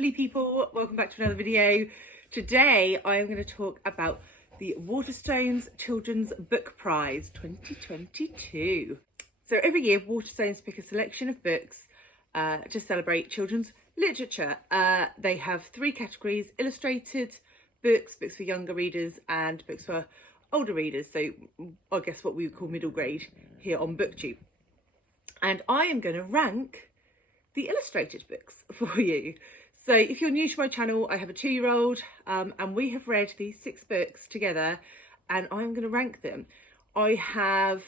lovely people, welcome back to another video. Today I am going to talk about the Waterstones Children's Book Prize 2022. So every year Waterstones pick a selection of books to celebrate children's literature. They have three categories: illustrated books, books for younger readers, and books for older readers. So I guess what we would call middle grade here on booktube. And I am going to rank the illustrated books for you. So if you're new to my channel, I have a 2-year-old and we have read these 6 books together and I'm going to rank them. I have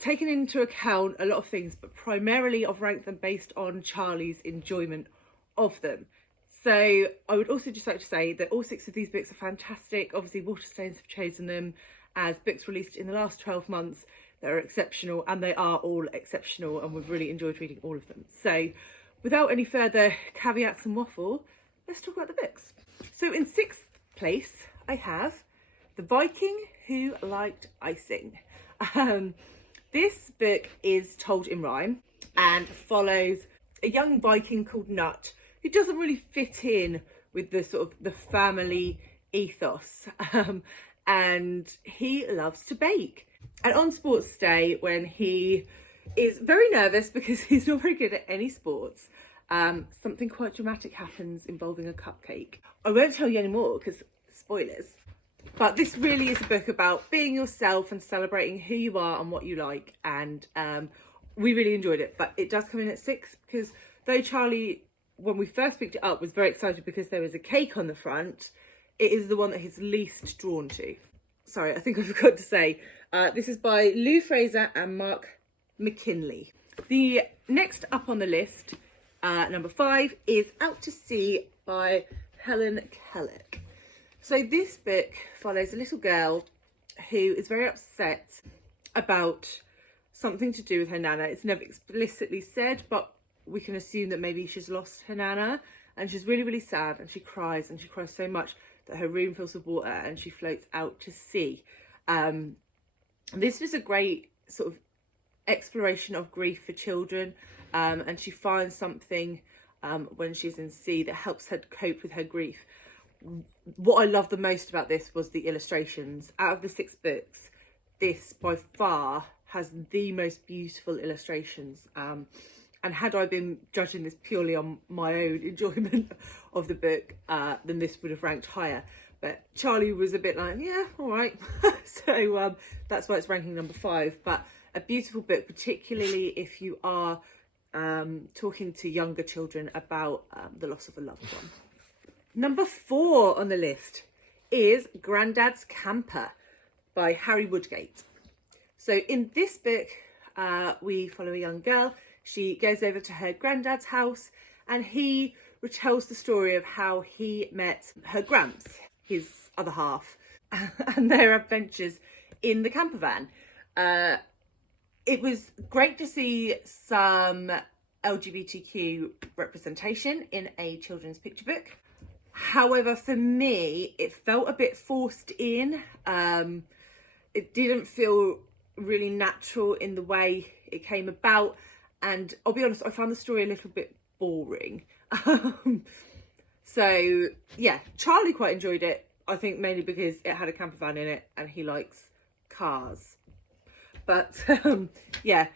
taken into account a lot of things, but primarily I've ranked them based on Charlie's enjoyment of them. So I would also just like to say that all 6 of these books are fantastic. Obviously Waterstones have chosen them as books released in the last 12 months. They're exceptional, and they are all exceptional, and we've really enjoyed reading all of them. So without any further caveats and waffle, let's talk about the books. So in 6th place, I have The Viking Who Liked Icing. This book is told in rhyme and follows a young Viking called Nut, who doesn't really fit in with the sort of the family ethos, and he loves to bake. And on sports day, when he is very nervous because he's not very good at any sports, something quite dramatic happens involving a cupcake. I won't tell you any more because spoilers. But this really is a book about being yourself and celebrating who you are and what you like. And we really enjoyed it. But it does come in at 6 because though Charlie, when we first picked it up, was very excited because there was a cake on the front, it is the one that he's least drawn to. Sorry, I think I forgot to say, this is by Fraser and McKinley. The next up on the list, number 5, is Out to Sea by Helen Kellock. So this book follows a little girl who is very upset about something to do with her nana. It's never explicitly said, but we can assume that maybe she's lost her nana, and she's really, really sad, and she cries so much that her room fills with water and she floats out to sea. This was a great sort of exploration of grief for children, and she finds something when she's in sea that helps her cope with her grief. What I loved the most about this was the illustrations. Out of the 6 books, this by far has the most beautiful illustrations. And had I been judging this purely on my own enjoyment of the book, then this would have ranked higher. But Charlie was a bit like, yeah, all right. So that's why it's ranking number 5. But a beautiful book, particularly if you are talking to younger children about the loss of a loved one. Number 4 on the list is Grandad's Camper by Harry Woodgate. So in this book, we follow a young girl. She goes over to her granddad's house and he retells the story of how he met her gramps, his other half, and their adventures in the camper van. It was great to see some LGBTQ representation in a children's picture book. However, for me, it felt a bit forced in. It didn't feel really natural in the way it came about. And I'll be honest, I found the story a little bit boring. So yeah, Charlie quite enjoyed it. I think mainly because it had a camper van in it and he likes cars. But yeah,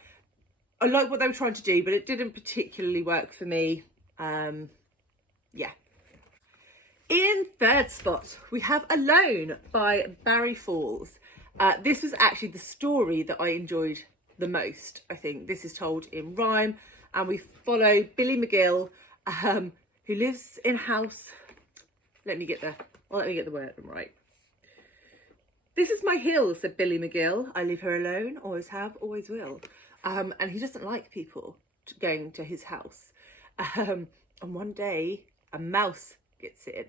I like what they were trying to do, but it didn't particularly work for me. Yeah. In 3rd spot, we have Alone by Barry Falls. This was actually the story that I enjoyed the most. I think this is told in rhyme, and we follow Billy McGill, who lives in a house. Let me get the word right. This is my hill, said Billy McGill. I leave her alone, always have, always will. And he doesn't like people going to his house. And one day a mouse gets in,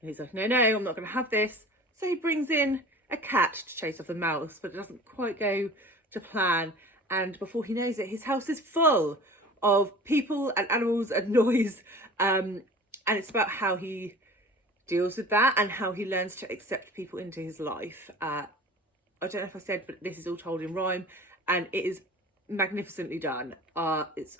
and he's like, no, I'm not going to have this. So he brings in a cat to chase off the mouse, but it doesn't quite go to plan. And before he knows it, his house is full of people and animals and noise. And it's about how he deals with that and how he learns to accept people into his life. I don't know if I said, but this is all told in rhyme, and it is magnificently done. It's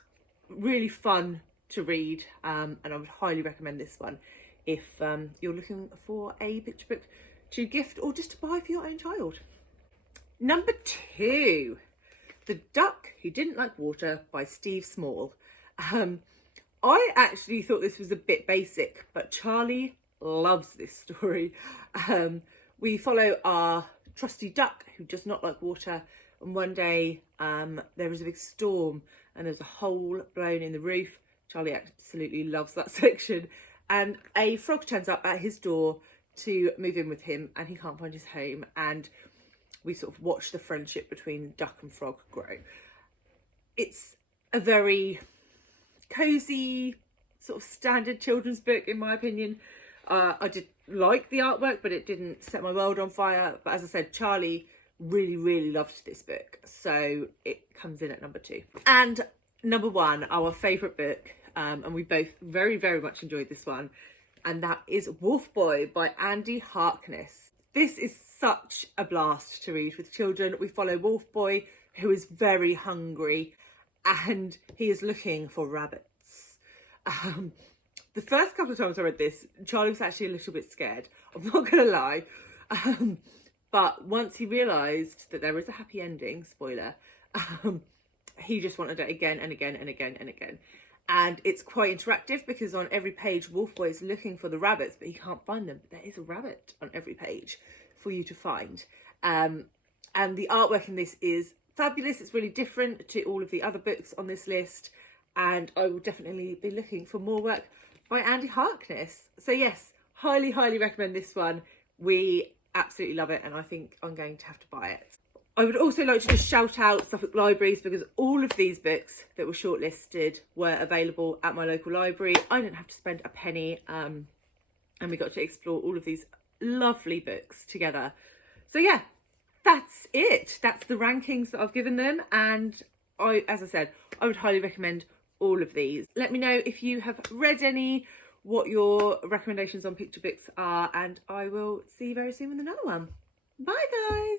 really fun to read, and I would highly recommend this one if you're looking for a picture book to gift or just to buy for your own child. Number 2, The Duck Who Didn't Like Water by Steve Small. I actually thought this was a bit basic, but Charlie loves this story. We follow our trusty duck who does not like water, and one day there is a big storm and there's a hole blown in the roof. Charlie absolutely loves that section, and a frog turns up at his door to move in with him, and he can't find his home, and we sort of watch the friendship between duck and frog grow. It's a very cozy, sort of standard children's book in my opinion. I did like the artwork, but it didn't set my world on fire. But as I said, Charlie really loved this book, so it comes in at number 2. And number 1, our favourite book, and we both very much enjoyed this one, and that is Wolfboy by Andy Harkness. This is such a blast to read with children. We follow Wolfboy, who is very hungry, and he is looking for rabbits. The first couple of times I read this, Charlie was actually a little bit scared. I'm not going to lie. But once he realised that there is a happy ending, spoiler, he just wanted it again and again and again and again. And it's quite interactive because on every page, Wolfboy is looking for the rabbits, but he can't find them. But there is a rabbit on every page for you to find. And the artwork in this is fabulous. It's really different to all of the other books on this list. And I will definitely be looking for more work by Andy Harkness. So yes, highly recommend this one. We absolutely love it, and I think I'm going to have to buy it. I would also like to just shout out Suffolk Libraries, because all of these books that were shortlisted were available at my local library. I didn't have to spend a penny, and we got to explore all of these lovely books together. So yeah, that's it. That's the rankings that I've given them, and as I said, I would highly recommend all of these. Let me know if you have read any, what your recommendations on picture books are, and I will see you very soon with another one. Bye guys.